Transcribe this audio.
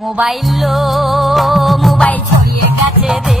Mobile mobile ছড়িয়ে গেছে রে।